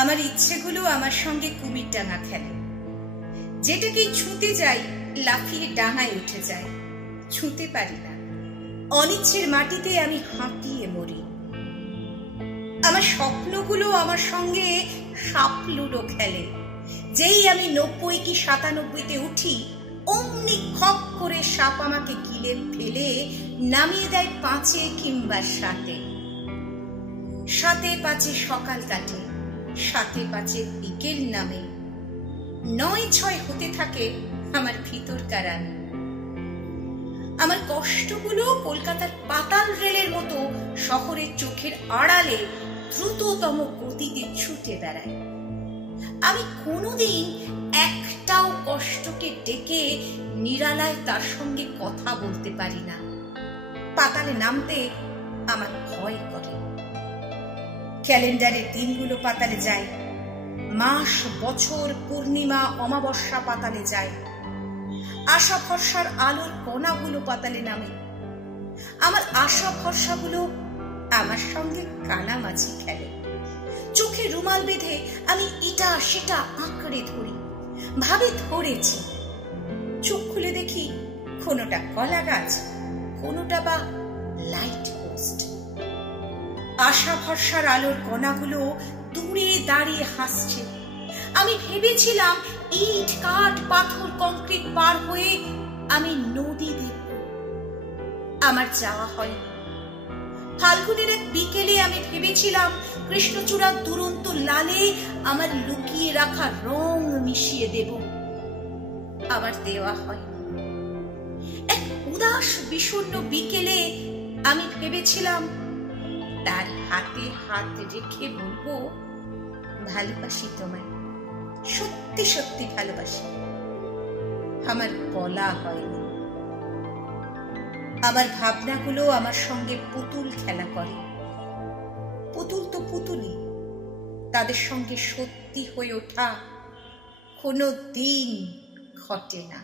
আমার ইচ্ছেগুলো আমার সঙ্গে কুমির ডাঙা খেলে। যেটাকেই ছুঁতে যাই লাফিয়ে ডাঙায় উঠে যায়, ছুঁতে পারি না। অনিচ্ছের মাটিতে আমি হাঁপিয়ে মরি। আমার স্বপ্নগুলো আমার সঙ্গে সাপ লুডো খেলে। যেই আমি 90 কি 97-তে উঠি, অমনি খপ করে সাপ আমাকে গিলে ফেলে নামিয়ে দেয় 5 কিংবা 7। 7-5 সকাল কাটে, 7-5 বিকেল নামে, 9-6 হতে থাকে আমার ভিতরকার আমি। আমার কষ্টগুলো কলকাতার পাতাল রেলের মতো শহরের চোখের আড়ালে দ্রুততম গতিতে ছুটে বেড়ায়। আমি কোনোদিন একটাও কষ্টকে ডেকে নিরালায় তার সঙ্গে কথা বলতে পারি না। পাতালে নামতে আমার ভয় করে। ক্যালেন্ডারের দিনগুলো পাতালে যায়, মাস বছর পূর্ণিমা অমাবস্যা পাতালে যায়, আশা ভরসার আলোর কণাগুলো পাতালে নামে। আমার আশা ভরসাগুলো আমার সঙ্গে কানামাছি খেলে। চোখে রুমাল বেঁধে আমি ইটা সেটা আঁকড়ে ধরি, ভাবে ধরেছি। চোখ খুলে দেখি কোনোটা কলা গাছ, কোনোটা বা লাইট পোস্ট। আশা ভরসার আলোর কণাগুলো দূরে দাঁড়িয়ে হাসছে। আমি ভেবেছিলাম ইট কাঠ পাথর কংক্রিট পার হয়ে আমি নদী দেখব। আমার যাওয়া হয়। ফাল্গুনের এক বিকেলে আমি ভেবেছিলাম কৃষ্ণচূড়ার দুরন্ত লালে আমার লুকিয়ে রাখা রং মিশিয়ে দেব। আমার দেওয়া হয়। এক উদাস বিষণ্ণ বিকেলে আমি ভেবেছিলাম তার হাতে হাত রেখে বলবো, ভালোবাসি তোমায়, সত্যি সত্যি ভালোবাসি। আমার বলা হয়নি। আমার ভাবনাগুলো আমার সঙ্গে পুতুল খেলা করে। পুতুল তো পুতুলই, তাদের সঙ্গে সত্যি হয়ে ওঠা কোনো দিন ঘটে না।